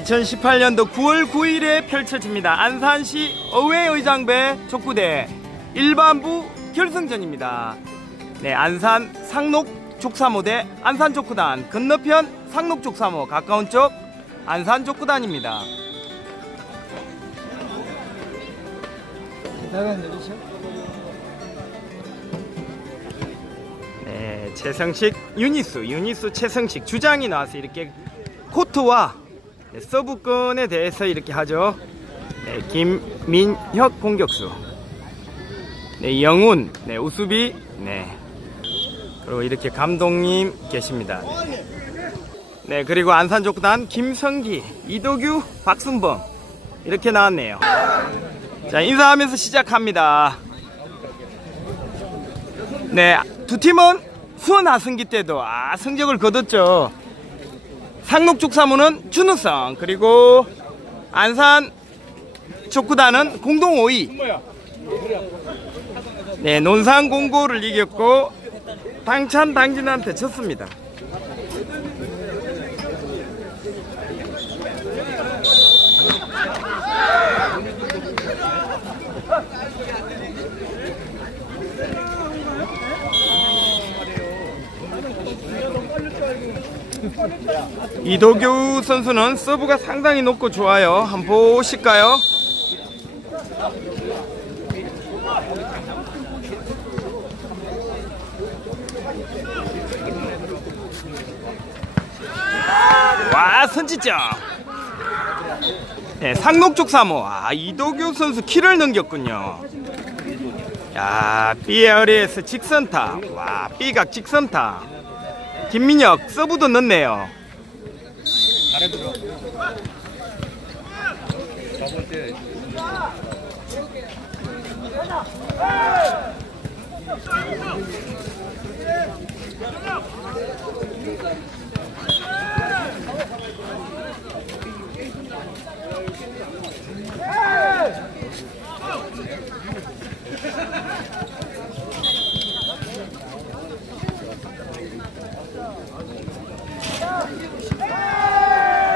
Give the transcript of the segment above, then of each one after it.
네, 2018년도 9월 9일에 펼쳐집니다. 안산시 어웨의장배 족구대 일반부 결승전입니다. 네, 안산 상록 족사모 대 안산 족구단 건너편 상록 족사모 가까운 쪽 안산 족구단입니다. 네, 최성식, 유니스, 유니스 최성식 주장이 나와서 이렇게 코트와 네, 서브권에 대해서 이렇게 하죠. 네, 김민혁 공격수, 네, 영훈, 네, 우수비, 네, 그리고 이렇게 감독님 계십니다. 네, 그리고 안산족구단 김성기, 이도규, 박순범 이렇게 나왔네요. 자, 인사하면서 시작합니다. 네, 두 팀은 수원 하승기 때도 아, 성적을 거뒀죠. 상록죽 사무는 준우성 그리고 안산 족구단은 공동 5위. 네, 논산 공고를 이겼고 당찬 당진한테 졌습니다. 이도규 선수는 서브가 상당히 높고 좋아요. 한번 보실까요? 와 선지점. 네, 상록쪽 사모. 아 이도규 선수 키를 넘겼군요. 야 BL에서 직선타. 와 B각 직선타. 김민혁 서브도 넣네요.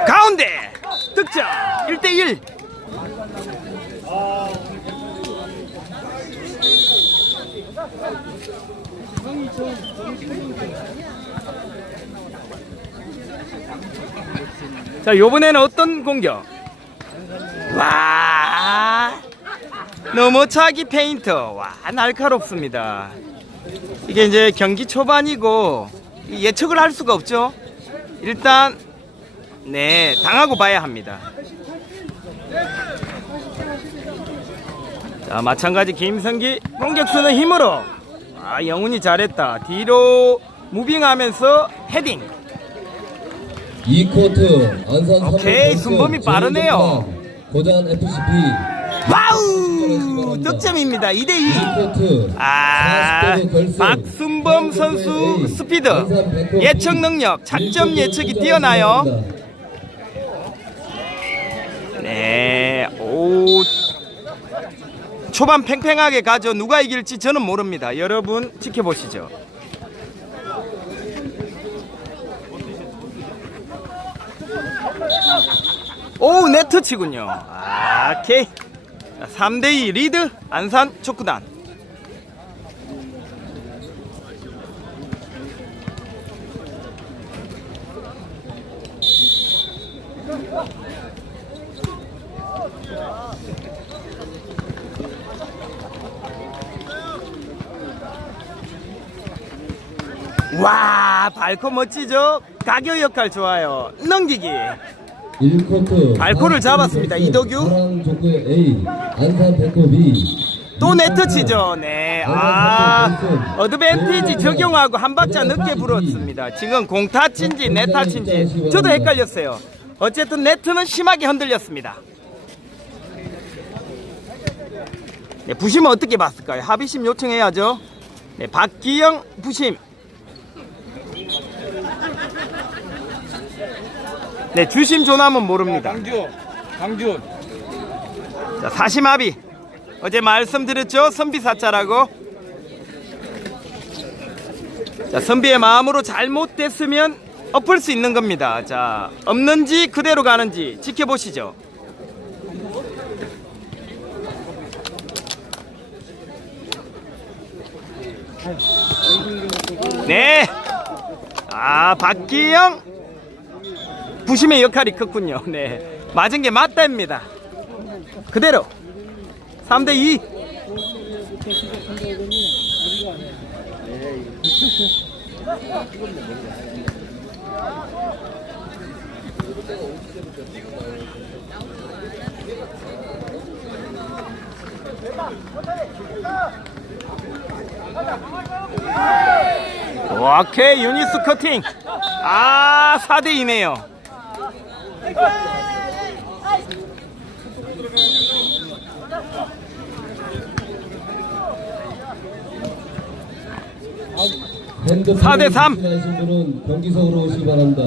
가운데! 득점! 1대1 자 요번에는 어떤 공격? 와 넘어차기 페인트 와 날카롭습니다. 이게 이제 경기 초반이고 예측을 할 수가 없죠. 일단 네, 당하고 봐야 합니다. 자, 마찬가지 김성기 공격수는 힘으로. 아, 영훈이 잘했다. 뒤로 무빙하면서 헤딩. 이 코트 안산 오케이, 순범이 빠르네요. 고잔 FCP 와우! 득점입니다. 2대2. 이 코트 아, 40대 결승 박순범 선수 스피드, 예측 능력, 작점 예측이 뛰어나요. 네, 오. 초반 팽팽하게 가죠. 누가 이길지 저는 모릅니다. 여러분 지켜보시죠. 오, 네트 치군요. 아, 오케이. 3대2 리드 안산 촉구단. 와, 발코 멋지죠? 가교 역할 좋아요. 넘기기. 1코트 발코를 잡았습니다. A 안산 B 또 네트치죠. 네. 아, 어드밴티지 적용하고 한 박자 늦게 불었습니다. 지금 공 타친지 네타친지 저도 헷갈렸어요. 어쨌든 네트는 심하게 흔들렸습니다. 네, 부심은 어떻게 봤을까요? 합의심 요청해야죠. 네, 박기영 부심. 네, 주심 조남은 모릅니다. 강준, 강준. 자, 사심합의. 어제 말씀드렸죠? 선비 사자라고. 자, 선비의 마음으로 잘못됐으면 엎을 수 있는 겁니다. 자, 없는지 그대로 가는지 지켜보시죠. 네. 아, 박기영 부심의 역할이 컸군요. 네. 맞은 게 맞다입니다. 그대로 3대 2. 오케이 유니스 커팅 아 4대 2네요 핸드폰을 사대 삼. 경기석으로 오시기 바랍니다.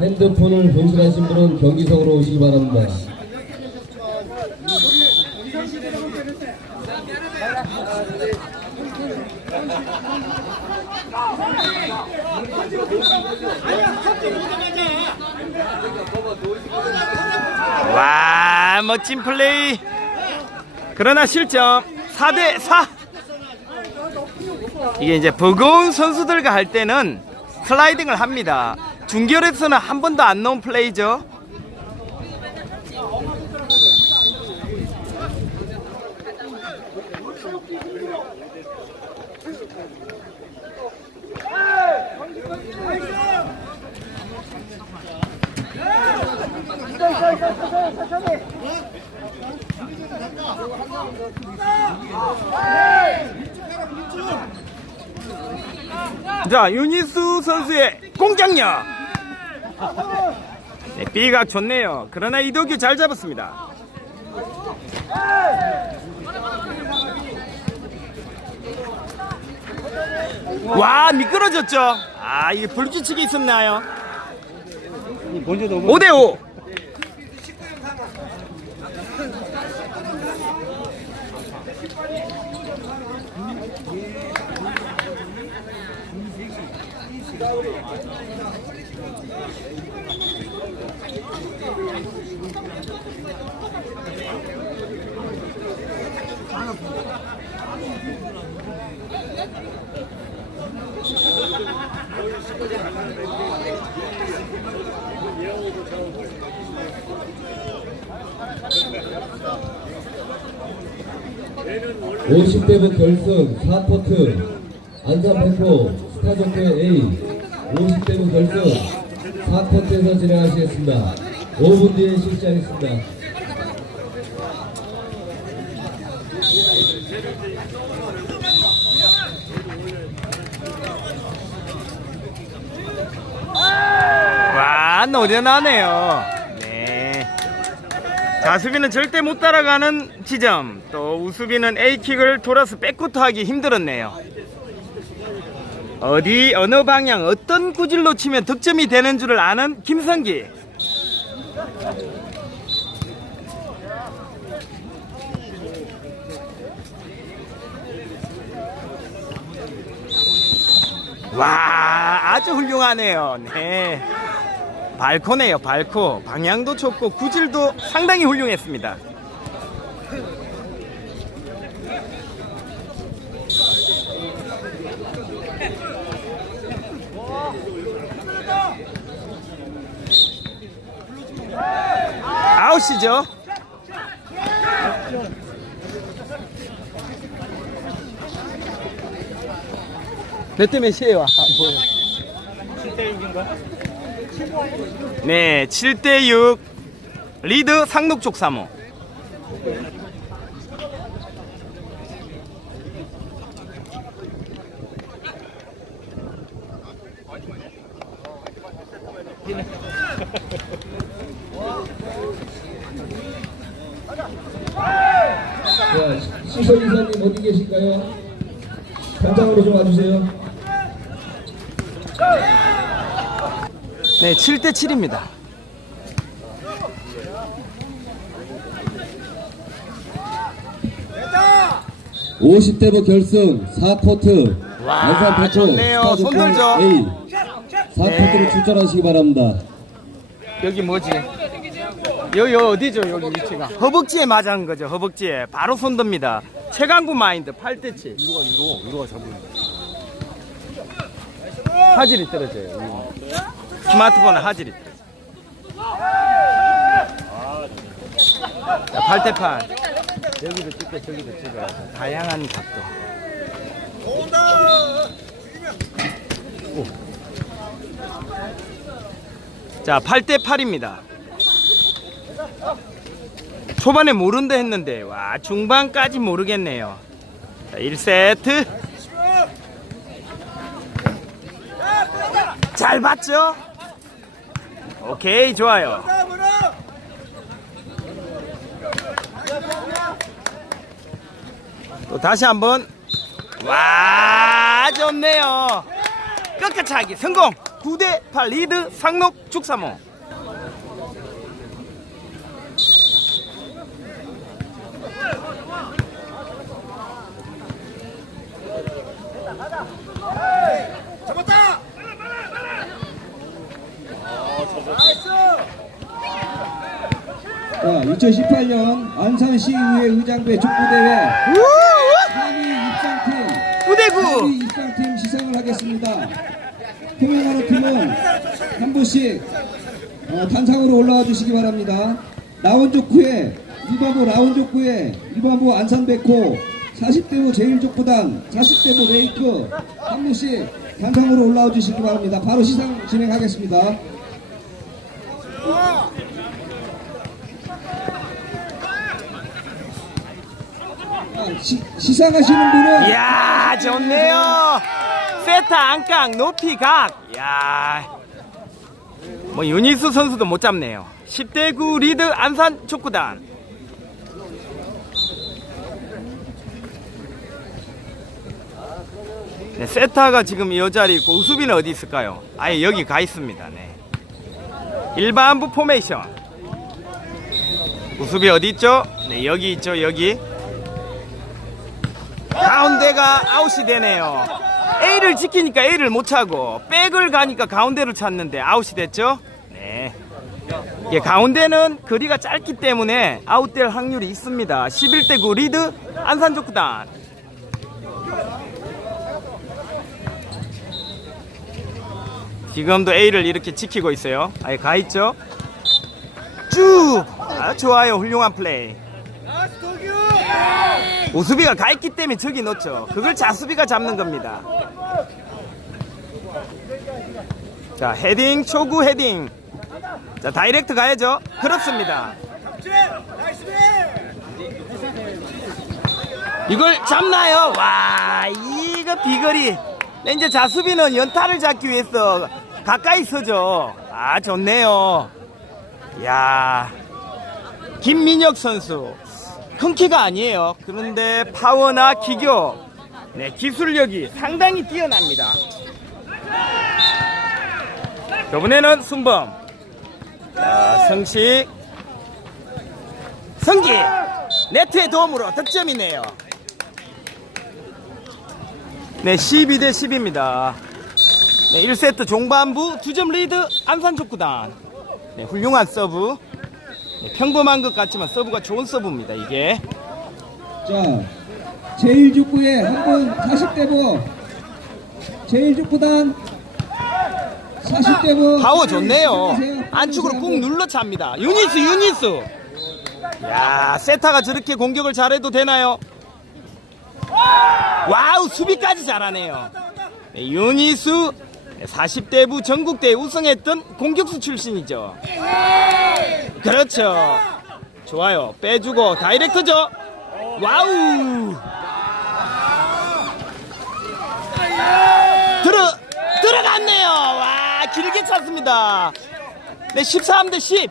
핸드폰을 분실하신 분은 경기석으로 오시기 바랍니다. 와 멋진 플레이. 그러나 실점 4대 4 이게 이제 버거운 선수들과 할 때는 슬라이딩을 합니다. 중결에서는 한 번도 안 넣은 플레이죠 자 유니스 선수의 공격력. 네, B각 좋네요. 그러나 이덕규 잘 잡았습니다. 와 미끄러졌죠? 아 이게 불규칙이 있었나요? 5대5 50대부 결승 4코트 안산 백호 스타조크 A 50대부 결승 4코트에서 진행하시겠습니다. 5분 뒤에 실시하겠습니다. 와 노련하네요. 네. 자 수비는 절대 못 따라가는 지점. 또 우수비는 A킥을 돌아서 백코트 하기 힘들었네요. 어디 어느 방향 어떤 구질로 치면 득점이 되는 줄을 아는 김성기. 와 아주 훌륭하네요. 네. 발코네요 발코 방향도 좋고 구질도 상당히 훌륭했습니다. 아웃이죠. 몇대 몇이에요? 안 보여. 네, 7대 6 리드 상록쪽 3호. 자, 시선 이사님 어디 계실까요? 현장으로 좀 와주세요. 네, 7대 7입니다. 오 50대부 결승 4코트 와, 안산 백호 좋네요. 스타조크 손 들죠. A 4쿼터로 출전하시기 바랍니다. 여기 뭐지? 여기 어디죠? 여기 위치가 허벅지에 맞은 거죠. 허벅지에 바로 손듭니다. 최강구 마인드 8대치. 이리가 이리로 이리가 잡으면 화질이 떨어져요. 화질이 떨어져. 자, 8대8. 여기도 찍고 저기도 찍어요. 다양한 각도. 오. 자, 8대8입니다. 초반에 모른다 했는데, 와, 중반까지 모르겠네요. 자, 1세트. 잘 봤죠? 오케이 좋아요. 또 다시 한번. 와 좋네요. 끝까지 하기 성공. 9대8 리드 상록 축사모 자, 2018년 안산시의회 의장배 족구대회 3위 입상팀 9대9 3위 입상팀 시상을 하겠습니다. 표명하는 팀은 한 분씩 어, 단상으로 올라와 주시기 바랍니다. 라운족구회 일반부 라운족구회 일반부 안산백호 40대부 제일족구단 40대부 레이크 한 분씩 단상으로 올라와 주시기 바랍니다. 바로 시상 진행하겠습니다. 시, 시상하시는 분은 이야 좋네요. 세타 안깡 높이 각. 이야. 뭐 유니스 선수도 못 잡네요. 10대 9 리드 안산 촉구단. 네, 세타가 지금 이 자리에 있고 우수비는 어디 있을까요? 아예 여기 가 있습니다. 네. 일반부 포메이션. 우수비 어디 있죠? 네 여기 있죠 여기 가운데가 아웃이 되네요. A를 지키니까 A를 못 차고 백을 가니까 가운데를 찾는데 아웃이 됐죠? 네. 이게 가운데는 거리가 짧기 때문에 아웃될 확률이 있습니다. 11대 9 리드 안산족구단. 지금도 A를 이렇게 지키고 있어요. 아예 가 있죠? 쭉! 아, 좋아요. 훌륭한 플레이. 우수비가 가 있기 때문에 저기 넣죠. 그걸 자수비가 잡는 겁니다. 자, 헤딩, 초구 헤딩. 자, 다이렉트 가야죠. 그렇습니다. 이걸 잡나요? 와, 이거 비거리. 네, 이제 자수비는 연타를 잡기 위해서 가까이 서죠. 아, 좋네요. 야 김민혁 선수. 큰 키가 아니에요. 그런데 파워나 기교, 네, 기술력이 상당히 뛰어납니다. 저번에는 순범, 자, 성식, 성기, 네트의 도움으로 득점이네요. 네, 12 대 10입니다. 네, 1세트 종반부 2점 리드 안산족구단. 네, 훌륭한 서브. 네, 평범한 것 같지만 서브가 좋은 서브입니다. 이게 자, 제일족구에 한분 40대부 제일족구단 40대부 파워 좋네요. 안쪽으로 꾹 눌러 찹니다. 유니스 유니스. 야 세타가 저렇게 공격을 잘해도 되나요? 와우 수비까지 잘하네요. 네, 유니스 40대부 전국대회 우승했던 공격수 출신이죠. 그렇죠. 좋아요. 빼주고 다이렉트죠. 와우. 들어 들어갔네요. 와 길게 찼습니다. 네 13 대 10.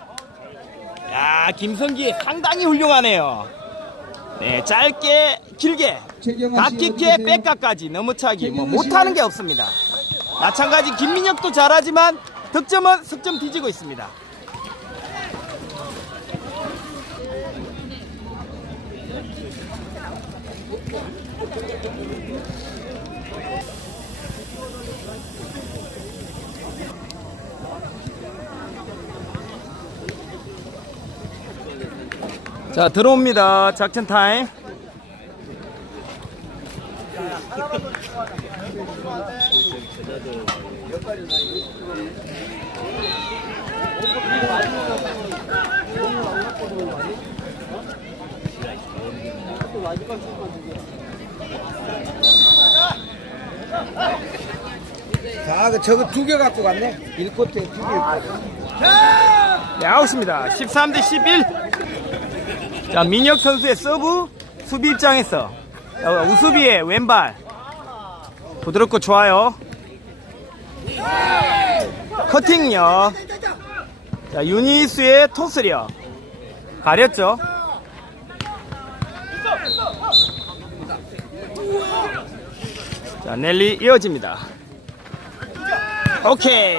야 김성기 상당히 훌륭하네요. 네 짧게 길게 계세요? 백가까지 넘어차기 뭐 못하는 게 없습니다. 마찬가지 김민혁도 잘하지만 득점은 석점 뒤지고 있습니다. 자 들어옵니다. 작전 타임. 자, 그 저거 두 개 갖고 갔네. 1코트에 두 개. 네 아웃입니다. 13 대 11 자 민혁 선수의 서브 수비 입장에서 어, 우수비의 왼발. 부드럽고 좋아요. 커팅력 자 유니수의 토스력 가렸죠? 자 넬리 이어집니다 오케이.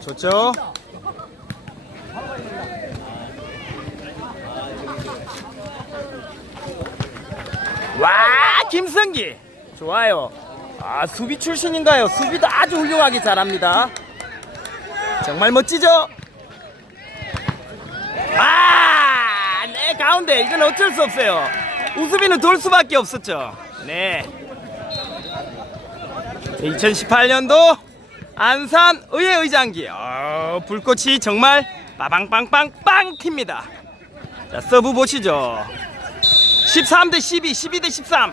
좋죠? 와 김성기. 좋아요. 아 수비 출신인가요? 수비도 아주 훌륭하게 잘합니다. 정말 멋지죠? 아 네 가운데 이건 어쩔 수 없어요. 우수비는 돌 수밖에 없었죠. 네. 2018년도 안산 의회 의장기 어, 불꽃이 정말 빠방빵빵빵 튑니다 자 서브 보시죠 13 대 12, 12 대 13.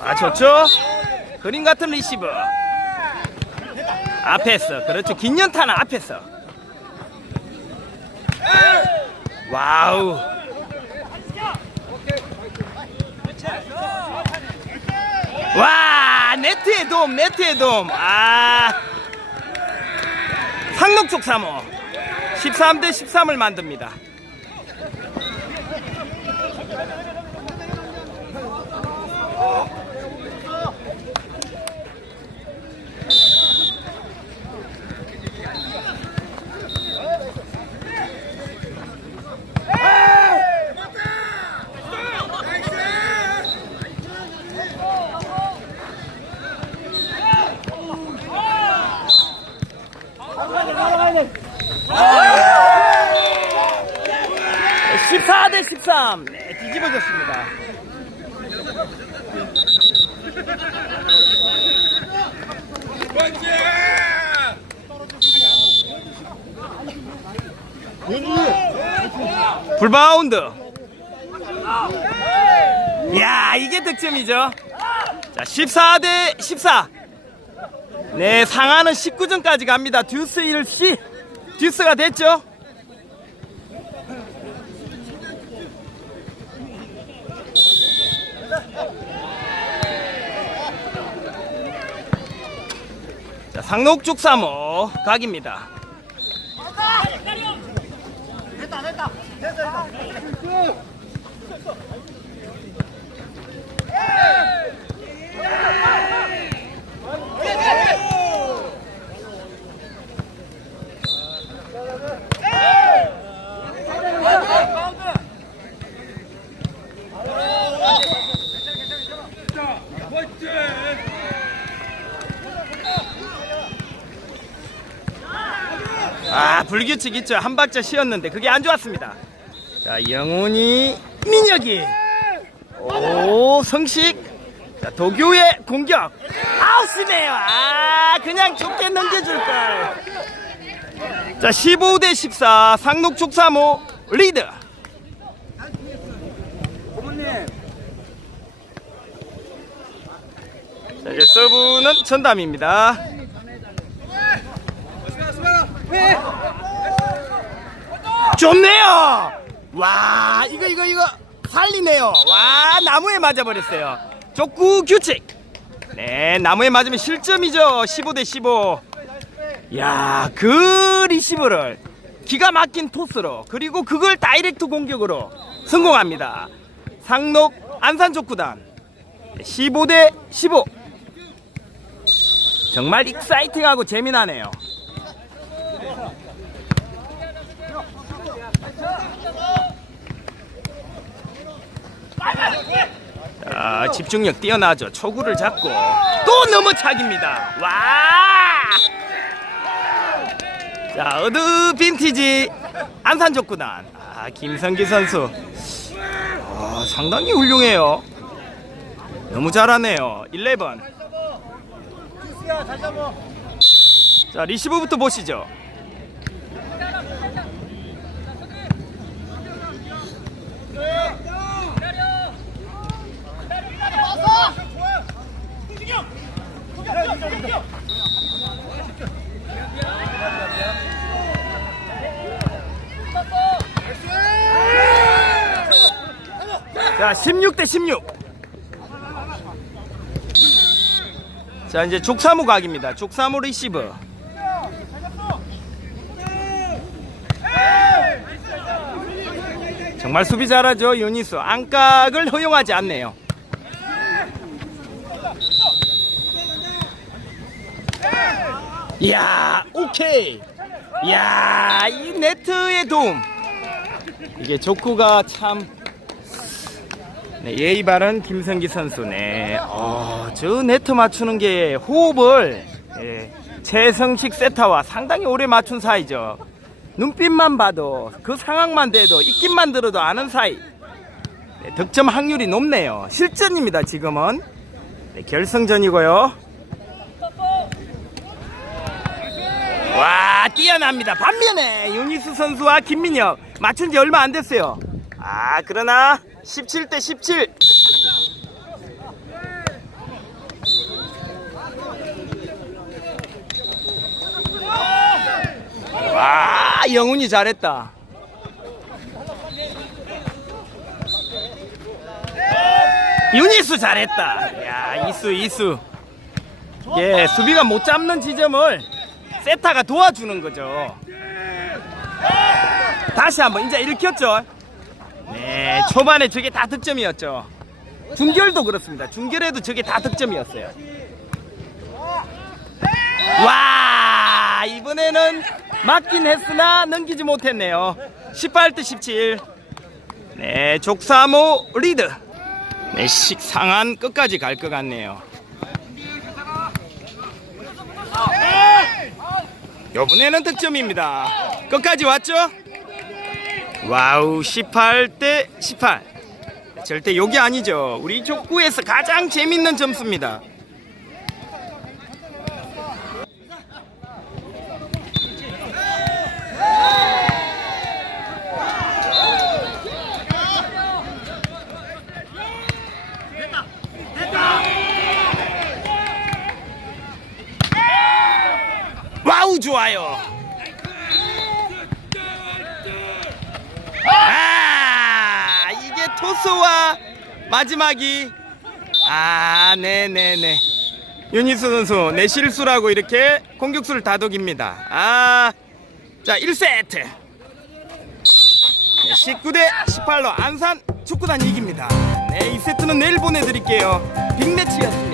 아 좋죠? 그림 같은 리시브. 앞에서 그렇죠. 긴 연타는 앞에서. 와우. 와 네트의 도움 네트의 도움 아 상록쪽 3호 13대 13을 만듭니다 십사 대 13. 네, 뒤집어졌습니다. 불바운드. 야, 이게 득점이죠. 자, 14 대 14. 네, 상하는 19점까지 갑니다. 듀스 1시. 듀스가 됐죠. 자, 상록죽 3호 각입니다. 아, 불규칙 있죠. 한 박자 쉬었는데 그게 안 좋았습니다. 자, 영훈이 민혁이. 오, 성식. 자, 도교의 공격. 아웃이네요. 아, 그냥 좋게 넘겨줄 걸. 자, 15 대 14. 상록 축사모 리드. 자, 이제 서브는 전담입니다. 좋네요. 와 이거 이거 이거 살리네요. 와 나무에 맞아버렸어요. 족구 규칙. 네 나무에 맞으면 실점이죠. 15 대 15. 야그 리시브를 기가 막힌 토스로 그리고 그걸 다이렉트 공격으로 성공합니다. 상록 안산 족구단 15 대 15. 정말 익사이팅하고 재미나네요. 자, 집중력 뛰어나죠. 초구를 잡고 또 넘어차기입니다. 와! 자, 어드 빈티지 안산 족구단. 아, 김성기 선수. 아, 상당히 훌륭해요. 너무 잘하네요. 11. 자, 리시브부터 보시죠. 자, 16 대 16. 자, 이제 족사무 각입니다. 족사무 리시브. 정말 수비 잘하죠, 유니스. 안각을 허용하지 않네요. 이야, 오케이. 이야, 이 네트의 도움. 이게 족구가 참 네, 예의 바른 김성기 선수네. 어, 저 네트 맞추는 게 호흡을 예, 최성식 세타와 상당히 오래 맞춘 사이죠. 눈빛만 봐도 그 상황만 돼도 입김만 들어도 아는 사이. 네, 득점 확률이 높네요. 실전입니다. 지금은 네, 결승전이고요. 와 뛰어납니다. 반면에 유니스 선수와 김민혁 맞춘 지 얼마 안 됐어요. 아 그러나 17 대 17. 와 영훈이 잘했다. 유니스 잘했다. 야 이수 이수. 예 수비가 못 잡는 지점을 세타가 도와주는 거죠. 다시 한번 이제 읽혔죠. 네, 초반에 저게 다 득점이었죠. 중결도 그렇습니다. 중결에도 저게 다 득점이었어요. 와, 이번에는 맞긴 했으나 넘기지 못했네요. 18 대 17. 네, 족사모 리드. 네, 식상한 끝까지 갈 것 같네요. 이번에는 득점입니다. 끝까지 왔죠? 와우 18 대 18 절대 욕이 아니죠 우리 족구에서 가장 재밌는 점수입니다 와우 좋아요. 아 이게 토스와 마지막이. 아 네네네. 유니스 선수 내 실수라고 이렇게 공격수를 다독입니다. 아 자 1세트. 19대 18로 안산 축구단 이깁니다. 네 2세트는 내일 보내드릴게요. 빅매치였습니다